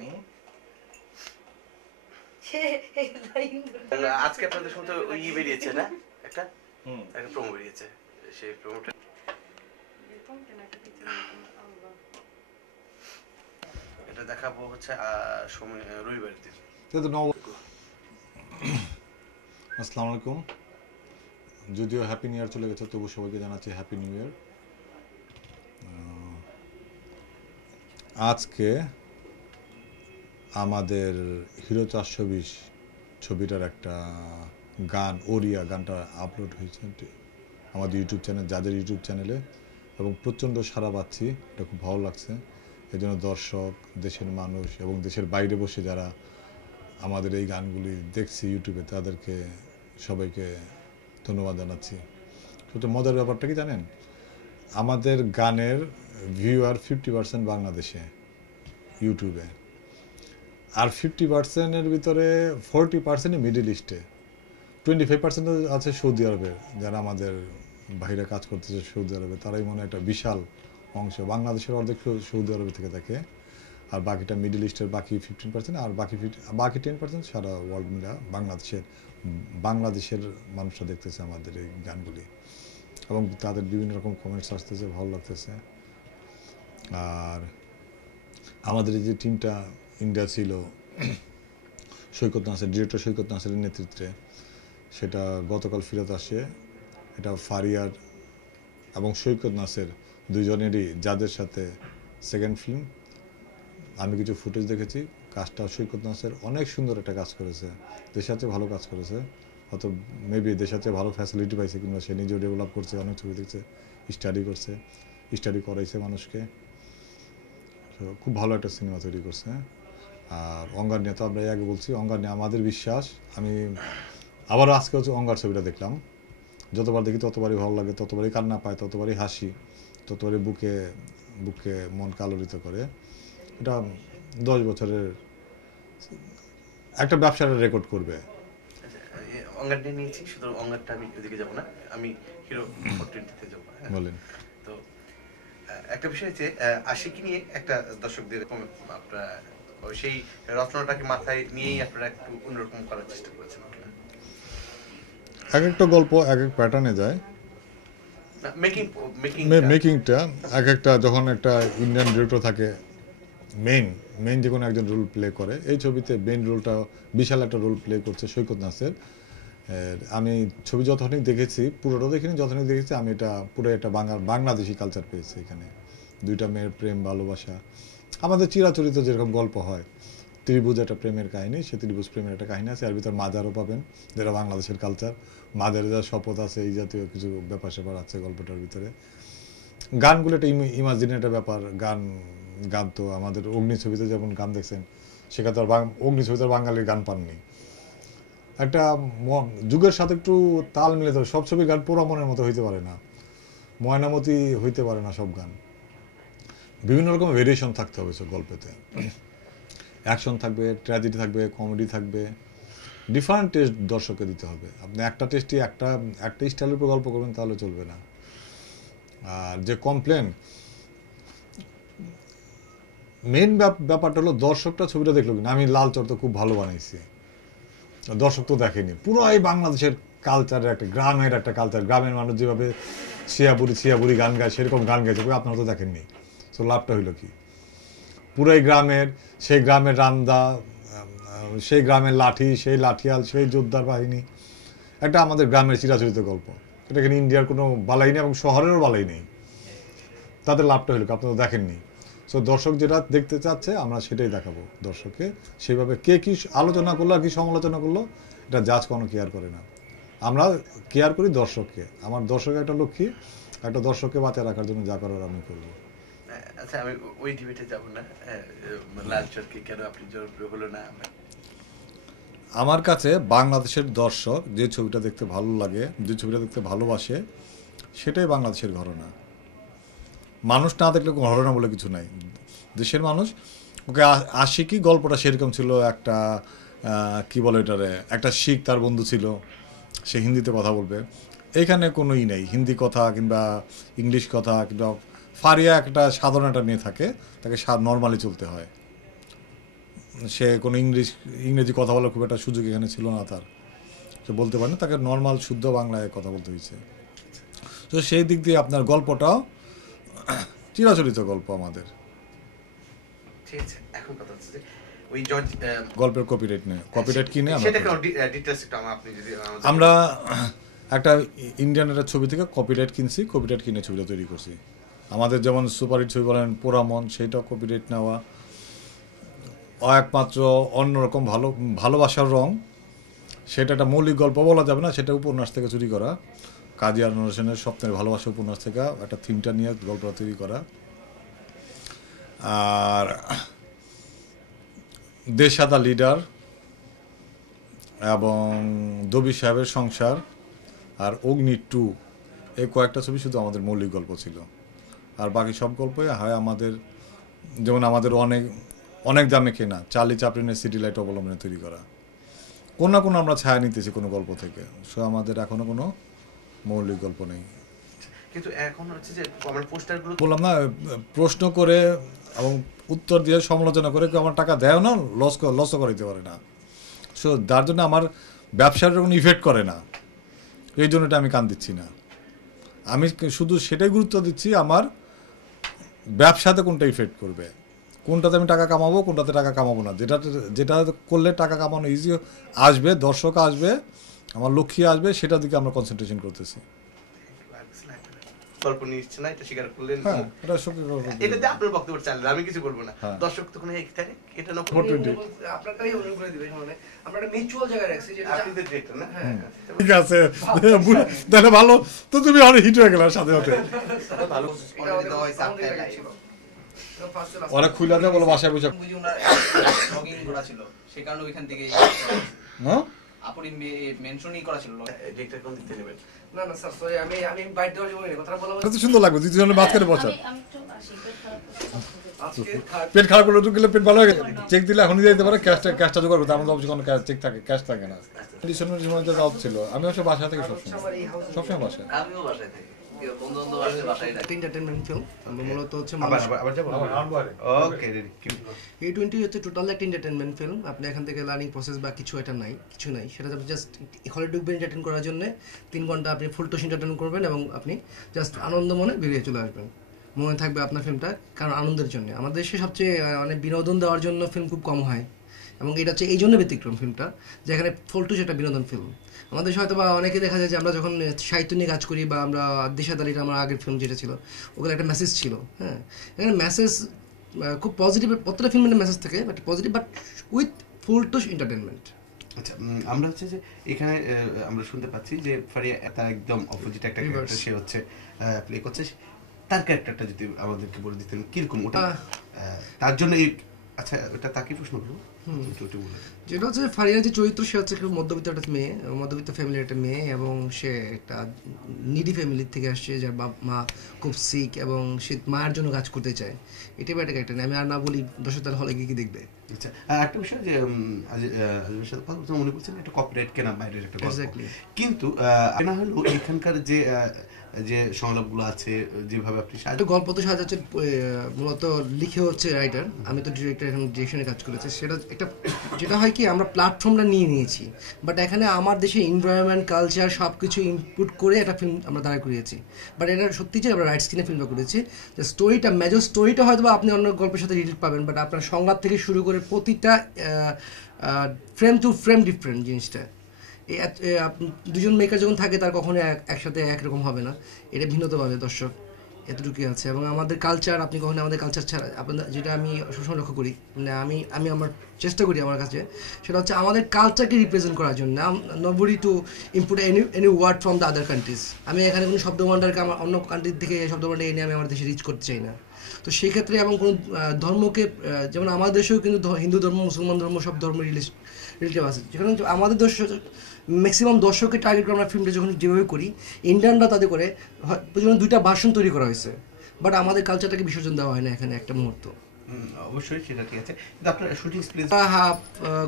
জানি। আজকে আপনাদের শুনতে ওই বেরিয়েছে না একটা একটা প্রোমো বেরিয়েছে, সেই প্রোমোটা এটা দেখাবো হচ্ছে সময় রবিবার দিন। আসসালামু আলাইকুম। যদিও হ্যাপি নিউ ইয়ার চলে গেছে, তবু সবাইকে জানাচ্ছি হ্যাপি নিউ ইয়ার। আজকে আমাদের হিরো 420 ছবিটার একটা গান, ওরিয়া গানটা আপলোড হয়েছে আমাদের ইউটিউব চ্যানেল, যাদের ইউটিউব চ্যানেলে, এবং প্রচণ্ড সাড়া পাচ্ছি। এটা খুব ভালো লাগছে। এই জন্য দর্শক, দেশের মানুষ এবং দেশের বাইরে বসে যারা আমাদের এই গানগুলি দেখছি ইউটিউবে, তাদেরকে সবাইকে ধন্যবাদ জানাচ্ছি। সবচেয়ে মজার ব্যাপারটা কি জানেন? আমাদের গানের ভিউয়ার 50% বাংলাদেশে ইউটিউবে, আর 50%-এর ভিতরে 40% মিডল ইস্টে, 25% আছে সৌদি আরবে। যারা আমাদের বাইরে কাজ করতেছে সৌদি আরবে, তারাই মনে হয় একটা বিশাল অংশ। বাংলাদেশের অর্ধেক সৌদি আরবে থেকে থাকে, আর বাকিটা মিডল ইস্টের বাকি 15%, আর বাকি 10% সারা ওয়ার্ল্ড মিলা বাংলাদেশের মানুষরা দেখতেছে আমাদের এই গানগুলি, এবং তাদের বিভিন্ন রকম কমেন্টস আসতেছে, ভালো লাগতেছে। আর আমাদের এই যে টিমটা ইন্ডিয়া ছিল, সৈকত নাসের, ডিরেক্টর সৈকত নাসেরের নেতৃত্বে, সেটা গতকাল ফিরত আসে। এটা ফারিয়ার এবং সৈকত নাসের দুজনেরই, যাদের সাথে সেকেন্ড ফিল্ম। আমি কিছু ফুটেজ দেখেছি, কাজটা সৈকত নাসের অনেক সুন্দর একটা কাজ করেছে, দেশের সাথে ভালো কাজ করেছে। হয়তো মেবি দেশের সাথে ভালো ফ্যাসিলিটি পাইছে, কিংবা সে নিজেও ডেভেলপ করছে, অনেক ছবি দেখছে, স্টাডি করাইছে মানুষকে। খুব ভালো একটা সিনেমা তৈরি করছে। আর অঙ্গার নিয়ে তো আমরা আগে বলছি, অঙ্গার নিয়ে আমাদের বিশ্বাস। আমি আবারও আজকে হচ্ছে অঙ্গার ছবিটা দেখলাম। যতবার দেখি ততবারই ভালো লাগে, ততবারই কান্না পায়, ততবারই হাসি, ততবারই বুকে বুকে মন কালোরিত করে। এটা 10 বছরের একটা ব্যবসার রেকর্ড করবে। অঙ্গার নিয়ে নিয়েছি, শুধু অঙ্গারটা আমি ওদিকে যাবো না, আমি হিরো 420-তে যাবো। বলেন। তো একটা বিষয় হচ্ছে আশিকি নিয়ে একটা দর্শকদের আপনারা সেই রচনাটাকে মাথায় নিয়েই আপনারা একটু অন্যরকম করার চেষ্টা করেছেন কিনা? এক একটা গল্প এক এক প্যাটার্নে যায়। মেকিংটা এক একটা, যখন একটা ইন্ডিয়ান ডিরেক্টর থাকে, মেইন যে কোনো একজন রোল প্লে করে। এই ছবিতে মেইন রোলটা, বিশাল একটা রোল প্লে করছে সৈকত নাসের। আমি ছবি যতখানি দেখেছি, পুরোটা দেখিনি, যতখানি দেখেছি আমি, এটা পুরো একটা বাংলাদেশি কালচার পেয়েছি এখানে। দুইটা মেয়ের প্রেম ভালোবাসা, আমাদের চিরাচরিত যেরকম গল্প হয়, ত্রিভুজ একটা প্রেমের কাহিনী, সে ত্রিভুজ প্রেমের একটা কাহিনী আছে। আর ভিতর মাজারও পাবেন, যেটা বাংলাদেশের কালচার। মাজারে যা শপথ আছে, এই জাতীয় কিছু ব্যাপার স্যাপার আছে গল্পটার ভিতরে। গানগুলো একটা ইমাজিনের একটা ব্যাপার। গান তো আমাদের অগ্নি ছবিতে যেমন গান দেখছেন, সেখানে তো আর অগ্নি ছবিতে বাঙালির গান পাননি। একটা যুগের সাথে একটু তাল মিলে যাবে। সব ছবির গান পুরো মনের মতো হইতে পারে না, ময়নামতি হইতে পারে না সব গান। বিভিন্ন রকম ভেরিয়েশন থাকতে হবে সব গল্পেতে। অ্যাকশন থাকবে, ট্র্যাজেডি থাকবে, কমেডি থাকবে, ডিফারেন্ট টেস্ট দর্শককে দিতে হবে। আপনি একটা টেস্টই একটা স্টাইলের উপর গল্প করবেন, তাহলে চলবে না। আর যে কমপ্লেন, মেন ব্যাপারটা হলো দর্শকটা ছবিটা দেখলো কিনা। আমি লাল চর তো খুব ভালো বানাইছি, দর্শক তো দেখেনি। পুরো এই বাংলাদেশের কালচারের একটা, গ্রামের একটা কালচার, গ্রামের মানুষ যেভাবে ছিয়াবুড়ি গান গায়, সেরকম গান গাইছে, আপনারা তো দেখেননি। সো লাভটা হইলো কি? পুরো এই গ্রামের, সেই গ্রামের রান্দা, সেই গ্রামের লাঠি, সেই লাঠিয়াল, সেই যোদ্ধার বাহিনী, একটা আমাদের গ্রামের চিরাচরিত গল্প। এটা এখানে ইন্ডিয়ার কোনো বালাই নেই, এবং শহরেরও বালাই নেই। তাদের লাভটা হইলো কি? আপনারা দেখেননি। সো দর্শক যেটা দেখতে চাচ্ছে, আমরা সেটাই দেখাবো দর্শককে। সেইভাবে কে কী আলোচনা করলো আর কি সমালোচনা করলো, এটা জাজ কোনো কেয়ার করে না। আমরা কেয়ার করি দর্শককে। আমার দর্শক একটা লক্ষ্মী, একটা দর্শককে বাঁচিয়ে রাখার জন্য যা করার আমি করবো। আচ্ছা, আমি ওই ডিবেটে যাব না। লাল চরকে কেন আপনি জনপ্রিয় হলো না? আমার কাছে বাংলাদেশের দর্শক যে ছবিটা দেখতে ভালো লাগে, যে ছবিটা দেখতে ভালোবাসে, সেটাই বাংলাদেশের ঘটনা। মানুষ না দেখলে ঘটনা বলে কিছু নাই। দেশের মানুষ, ওকে আশিকি গল্পটা সেরকম ছিল। একটা কি বলে এটারে, একটা শিখ, তার বন্ধু ছিল, সে হিন্দিতে কথা বলবে। এখানে কোনো নেই হিন্দি কথা কিংবা ইংলিশ কথা, কিংবা ফারিয়া একটা সাধারণ একটা মেয়ে থাকে, তাকে নর্মালি চলতে হয়। সে কোনো ইংরেজি কথা বলার খুব একটা সুযোগ এখানে ছিল না তার, সে বলতে পারে না, তাকে নর্মাল শুদ্ধ বাংলায় কথা বলতে হয়েছে। তো সেই দিক দিয়ে আপনার গল্পটাও চিরাচরিত গল্প আমাদের। ঠিক আছে, এখন কথা হচ্ছে যে ওই জর্জ গল্পের কপিরাইট নেই, কপিরাইট কিনে সেটা কেন ডিটেইলস একটু আপনি যদি আমরা একটা ইন্ডিয়ান একটা ছবি থেকে কপিরাইট কিনছি, কপিরাইট কিনে ছবিটা তৈরি করছি। আমাদের যেমন সুপারহিট ছবি বলেন পোড়ামন, সেইটাও কপিরাইট নেওয়া। একমাত্র অন্যরকম ভালোবাসার রং, সেটা একটা মৌলিক গল্প বলা যাবে না, সেটা উপন্যাস থেকে চুরি করা। কাজী আনোয়ার হোসেনের স্বপ্নের ভালোবাসা উপন্যাস থেকে একটা থিমটা নিয়ে গল্পটা তৈরি করা। আর দেশাদা লিডার এবং দবি সাহেবের সংসার আর অগ্নি 2, এই কয়েকটা ছবি শুধু আমাদের মৌলিক গল্প ছিল। আর বাকি সব গল্পই হয় আমাদের, যেমন আমাদের অনেক দামে কেনা চার্লি চ্যাপলিনের সিটি লাইট অবলম্বনে তৈরি করা। কোনো না কোনো আমরা ছায়া নিতেছি কোনো গল্প থেকে, সো আমাদের এখনো কোনো মৌলিক গল্প নেই। কিন্তু এখন হচ্ছে যে আমার পোস্টারগুলো বললাম না, প্রশ্ন করে এবং উত্তর দিয়ে সমালোচনা করে কেউ আমার টাকা দেয় না, লসও করাইতে পারে না। সো তার জন্য আমার ব্যবসার কোনো ইফেক্ট করে না, এই জন্য এটা আমি কান দিচ্ছি না। আমি শুধু সেটাই গুরুত্ব দিচ্ছি আমার ব্যবসাতে কোনটা ইফেক্ট করবে, কোনটাতে আমি টাকা কামাবো, কোনটাতে টাকা কামাবো না। যেটা করলে টাকা কামানো ইজি আসবে, দর্শক আসবে, আমার লক্ষ্যে আসবে, সেটার দিকে আমরা কনসেন্ট্রেশন করতেছি। গল্প নিচ্ছে না, এটা স্বীকার করলেন। হ্যাঁ, এটাতে আপনার বক্তব্য চাইলেন, আমি কিছু বলবো না। হ্যাঁ। দর্শক তো কোনো থাকে এটা না আপনারটাই অনুরোধ করে দিবেন, মানে আমরা একটা মিউচুয়াল জায়গায় রাখছি যেটা আপনি তো ডিরেক্টর না। হ্যাঁ ঠিক আছে, তাহলে ভালো তো, তুমি অনেক হিট হয়ে গেল সাথে সাথে। ভালো এটা আমাদের আমাদের জায়গায় ছিল। ফার্স্টে ওরা খুলে দেয় বলো বাসায় বসে, বুঝি ওনার ব্লগিং করা ছিল, সেই কারণে ওইখান থেকে হ্যাঁ আপনি মেনশনই করা ছিল। ডিরেক্টর কোন দিতে নেবেন? না না স্যার সরি, আমি বাইট দেওয়ার জন্য কথাটা বলা কত সুন্দর লাগবে দুজনের মাঝখানে বসা। আমি একটু আসি, পেট খারাপ করছে। আজকে পেট খারাপ করলে তো গেলে পেট ভালো হয়ে গেছে, চেক দিলে এখনই দিতে পারে, ক্যাশটা জোগাড় করতে আমাদের অবশ্যই কোনো চেক থাকে, ক্যাশ থাকে না। ডিসেম্বরের সময় তো জব ছিল, আমি অবশ্য বাসা থেকে সবসময় বাসায়। আমিও বাসায় থাকি, বন্ধু বাসায় বাসায় থাকি। এন্টারটেইনমেন্ট ফিল্ম আমরা মূলত হচ্ছে আবার যাবো। Okay ready. A20 হচ্ছে টোটাল একটা এন্টারটেইনমেন্ট ফিল্ম। আপনি এখান থেকে লার্নিং প্রসেস বা কিছু নাই, সেটা আপনি জাস্ট হলে ঢুকবেন এন্টারটেইন করার জন্য। 3 ঘন্টা আপনি ফুল টোস এন্টারটেইন করবেন এবং আপনি জাস্ট আনন্দ মনে বেরিয়ে চলে আসবেন। মনে থাকবে আপনার ফিল্মটা, কারণ আনন্দের জন্য। আমাদের দেশে সবচেয়ে মানে বিনোদন দেওয়ার জন্য ফিল্ম খুব কম হয়, এবং এটা হচ্ছে এই জন্য ব্যতিক্রম ফিল্মটা, যেখানে ফুল টোস একটা বিনোদন ফিল্ম। আমাদের হয়তো বা অনেকে দেখা যায় যে আমরা যখন সাহিত্য নিয়ে কাজ করি বা আমরা দেশাদারিটা আমার আগের ফিল্ম যেটা ছিল, ওগুলো একটা মেসেজ ছিল। হ্যাঁ, এখানে মেসেজ খুব পজিটিভ, প্রত্যেকটা ফিল্মের মেসেজ থাকে, but positive, but with full to entertainment. আচ্ছা, আমরা হচ্ছে যে এখানে আমরা শুনতে পাচ্ছি যে ফারিয়া তার একদম অপোজিট একটা ক্যারেক্টার সে হচ্ছে প্লে করছে। তার ক্যারেক্টারটা যদি আমাদেরকে বলে দিতেন কিরকম ওটা, তার জন্য আচ্ছা ওটা তাকে প্রশ্ন করবো। যেটা হচ্ছে ফারিয়ার যে চরিত্র, সে হচ্ছে খুব মধ্যবিত্ত একটা মেয়ে, মধ্যবিত্ত ফ্যামিলির একটা মেয়ে, এবং সে একটা নিডি ফ্যামিলির থেকে আসছে, যার বাবা মা খুব সিক এবং সে মায়ের জন্য কাজ করতে চায়। এটাই একটা ক্যারেক্টার। আমি আর না বলি, দর্শক তাহলে হলে কি দেখবে। আচ্ছা, একটা বিষয় যে আজিমের সাথে কথা বলতে মনে করছেন এটা কপিরাইট কেনা বাইরের একটা গল্প, কিন্তু না হলো এখানকার যে সংলাপগুলো আছে, যেভাবে আপনি একটা গল্প তো সাজাচ্ছে মূলত লিখে হচ্ছে রাইটার, আমি তো ডিরেক্টর, এখন ডিরেকশনে কাজ করেছি। সেটা একটা যেটা হয় কি, আমরা প্ল্যাটফর্মটা নিয়ে নিয়েছি, বাট এখানে আমার দেশে এনভায়রনমেন্ট, কালচার সব কিছু ইনপুট করে একটা ফিল্ম আমরা দাঁড়া করিয়েছি। বাট এটা সত্যি যে আমরা রাইট স্ক্রিনে ফিল্মটা করেছি, যে স্টোরিটা, মেজর স্টোরিটা হয়তো বা আপনি অন্য গল্পের সাথে রিলেট পাবেন, বাট আপনার সংলাপ থেকে শুরু করে প্রতিটা ফ্রেম টু ফ্রেম ডিফারেন্ট জিনিসটা। দুজন মেকার যখন থাকে, তার কখনো একসাথে একরকম হবে না, এটা ভিন্নতা পাবে দর্শক, এতটুকুই আছে। এবং আমাদের কালচার, আপনি কখনো আমাদের কালচার ছাড়া, আপনাদের যেটা আমি সবসময় লক্ষ্য করি, মানে আমি আমার চেষ্টা করি আমার কাছে, সেটা হচ্ছে আমাদের কালচারকে রিপ্রেজেন্ট করার জন্য, nobody to import any word from the other countries. আমি এখানে কোনো শব্দভাণ্ডারকে আমার অন্য কান্ট্রির থেকে শব্দভাণ্ডার এনে আমি আমার দেশে রিচ করতে চাই না। তো সেই ক্ষেত্রে এবং কোনো ধর্মকে, যেমন আমাদের দেশেও কিন্তু হিন্দু ধর্ম, মুসলমান ধর্ম, সব ধর্ম রিলেটিভ আছে, যেখানে আমাদের দেশ ম্যাক্সিমাম দর্শককে টার্গেট করে আমরা ফিল্মটা যখন যেভাবে করি, ইন্ডিয়ানরা তাদের করে যেমন 2টা ভার্সন তৈরি করা হয়েছে, বাট আমাদের কালচারটাকে বিসর্জন দেওয়া হয় না এখানে একটা মুহূর্ত। অবশ্যই সেটা ঠিক আছে, কিন্তু আপনার শুটিং প্লেস? হ্যাঁ,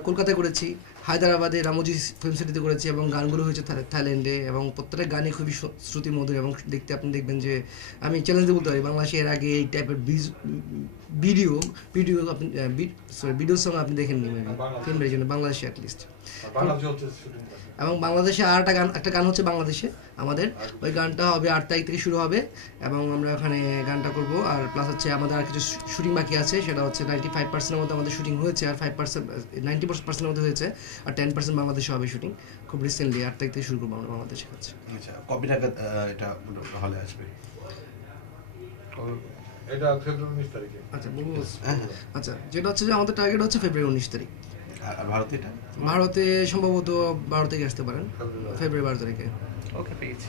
কলকাতায় করেছি, হায়দ্রাবাদে রামোজি ফিল্ম সিটিতে করেছি এবং গানগুলো হয়েছে থাইল্যান্ডে, এবং প্রত্যেকটা গানই খুবই শ্রুতি মধুর, এবং দেখতে আপনি দেখবেন যে আমি চ্যালেঞ্জ বলতে পারি বাংলাদেশে এর আগে এই টাইপের ভিডিও আপনি ভিডিও সং আপনি দেখেননি ফিল্মের জন্য বাংলাদেশে অ্যাটলিস্ট। এবং বাংলাদেশে আর একটা গান হচ্ছে বাংলাদেশে আমাদের, ওই গানটা হবে 8 তারিখ থেকে শুরু হবে এবং আমরা ওখানে গানটা করব। আর প্লাস হচ্ছে আমাদের আর কিছু শুটিং বাকি আছে, সেটা হচ্ছে 95%-এর মধ্যে আমাদের শুটিং হয়েছে, আর 90%-এর মধ্যে হয়েছে, আর 10% বাংলাদেশে হবে শুটিং খুব রিসেন্টলি 8 তারিখ থেকে শুরু করবো আমরা বাংলাদেশে কাছে। আচ্ছা, কবে নাগাদ এটা হলে আসবে? এটা ফেব্রুয়ারি 19 তারিখে। আচ্ছা বলবো। আচ্ছা, যেটা হচ্ছে যে আমাদের টার্গেট হচ্ছে ফেব্রুয়ারি 19 তারিখ। আর ভারতে এটা? ভারতে সম্ভবত 12 তারিখে আসতে পারেন, ফেব্রুয়ারি 12 তারিখে। ওকে, পেয়েছি।